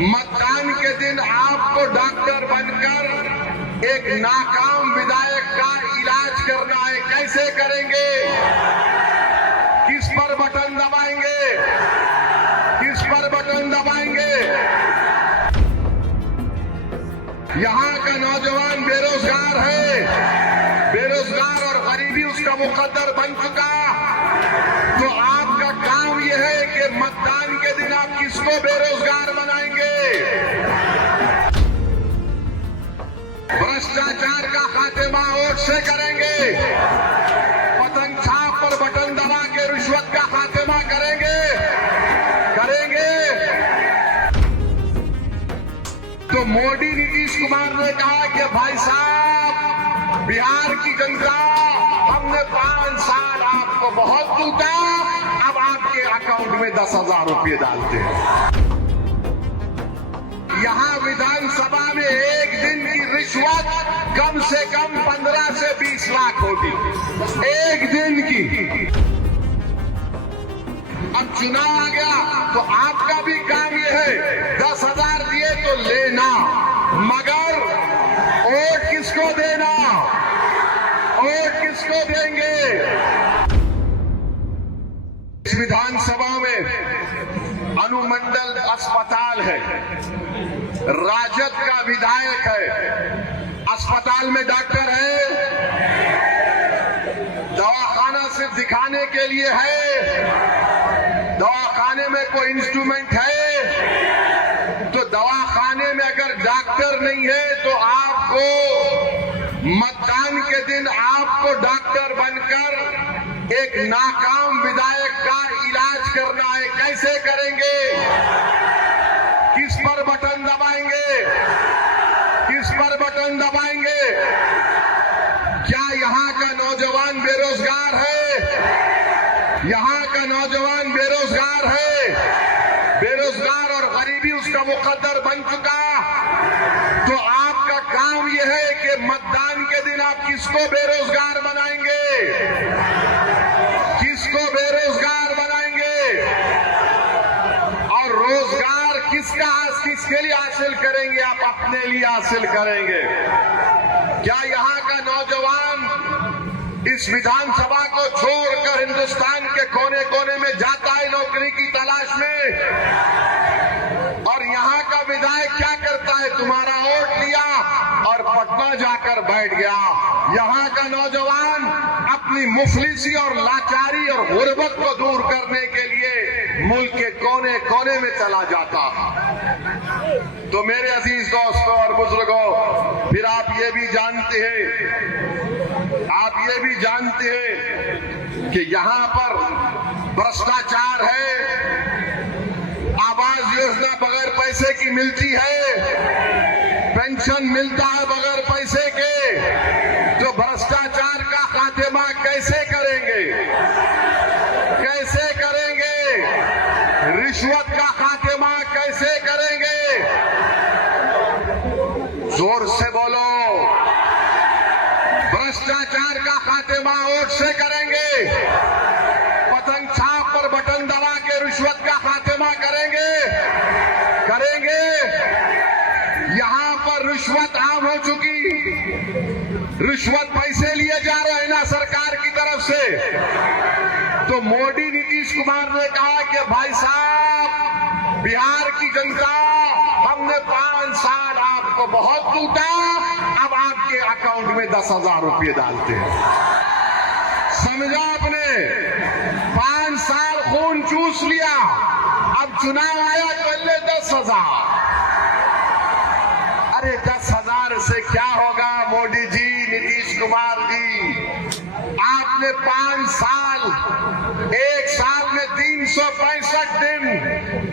मतदान के दिन आपको डॉक्टर बनकर एक नाकाम विधायक का इलाज करना है। कैसे करेंगे? किस पर बटन दबाएंगे? किस पर बटन दबाएंगे? यहाँ का नौजवान बेरोजगार है, बेरोजगार और गरीबी उसका मुकद्दर बन चुका। तो आपका काम यह है कि मतदान के दिन आप किसको बेरोजगार बनाएंगे? भ्रष्टाचार का खात्मा वोट से करेंगे, पतंग छाप पर बटन दबा के रिश्वत का खात्मा करेंगे। तो मोदी नीतीश कुमार ने कहा कि भाई साहब, बिहार की जनता, हमने 5 साल आपको बहुत लूटा, अब आपके अकाउंट में 10,000 रुपये डालते हैं। यहाँ विधानसभा में एक दिन की रिश्वत कम से कम 15 से 20 लाख होगी, एक दिन की। अब चुनाव आ गया तो आपका भी काम यह है, 10,000 दिए तो लेना, मगर वोट किसको देना? वोट किसको देंगे? इस विधानसभा में अनुमंडल अस्पताल है, राजद का विधायक है, अस्पताल में डॉक्टर है, दवाखाना सिर्फ दिखाने के लिए है, दवाखाने में कोई इंस्ट्रूमेंट है। तो दवाखाने में अगर डॉक्टर नहीं है तो आपको मतदान के दिन आपको डॉक्टर बनकर एक नाकाम विधायक का इलाज करना है। कैसे करेंगे? किस पर बटन दबाएंगे? किस पर बटन दबाएंगे? क्या यहाँ का नौजवान बेरोजगार है? यहाँ का नौजवान बेरोजगार है, बेरोजगार और गरीबी उसका मुकद्दर बन चुका। तो आपका काम यह है कि मतदान के दिन आप किसको बेरोजगार बनाएंगे? किसको बेरोजगार बनाएंगे? और रोजगार किसके लिए हासिल करेंगे? आप अपने लिए हासिल करेंगे। क्या यहाँ का नौजवान इस विधानसभा को छोड़कर हिंदुस्तान के कोने कोने में जाता है नौकरी की तलाश में? और यहाँ का विधायक क्या करता है? तुम्हारा वोट लिया और पटना जाकर बैठ गया। यहाँ का नौजवान अपनी मुफलिसी और लाचारी और गुर्बत को दूर करने के लिए मुल्क के कोने कोने में चला जाता। तो मेरे अजीज दोस्तों और बुजुर्गों, फिर आप ये भी जानते हैं कि यहाँ पर भ्रष्टाचार है, आवास योजना बगैर पैसे की मिलती है, पेंशन मिलता है बगैर पैसे के। तो भ्रष्टाचार का खात्मा कैसे करेंगे? कैसे करेंगे? रिश्वत का खात्मा कैसे करेंगे? जोर से बोलो। भ्रष्टाचार का खात्मा वोट से करेंगे, पतंग छाप पर बटन दबा के रिश्वत का खात्मा करेंगे। यहाँ पर रिश्वत आम हो चुकी, रिश्वत पैसे लिए जा रहे हैं ना सरकार की तरफ से। तो मोदी नीतीश कुमार ने कहा कि भाई साहब, बिहार की जनता, हमने 5 साल आपको बहुत लूटा, अब आपके अकाउंट में 10,000 रुपये डालते हैं। समझा आपने? 5 साल खून चूस लिया, अब चुनाव आया कर ले 10,000। अरे 10,000 से क्या होगा मोदी जी, नीतीश कुमार जी? आपने 5 साल, एक साल में 365 दिन,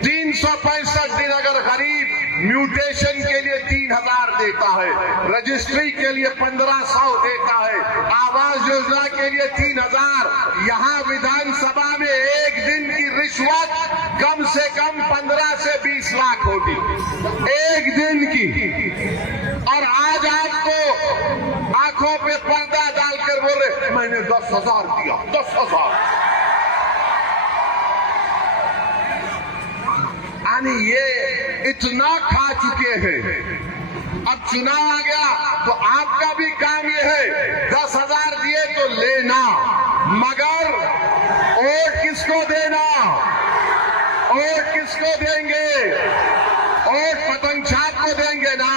365 दिन अगर गरीब म्यूटेशन के लिए 3,000 देता है, रजिस्ट्री के लिए 1,500 देता है, आवास योजना के लिए 3,000, यहाँ विधानसभा में एक दिन की रिश्वत कम से कम 15 से 20 लाख होगी, एक दिन की। और आज आपको आंखों पे पर्दा डालकर बोल रहे मैंने 10,000 दिया, 10,000। यानी ये इतना खा चुके हैं। अब चुनाव आ गया तो आपका भी काम ये है 10,000 दिए तो लेना, मगर वोट किसको देना? वोट किसको देंगे? वोट पतंग छाप को देंगे ना।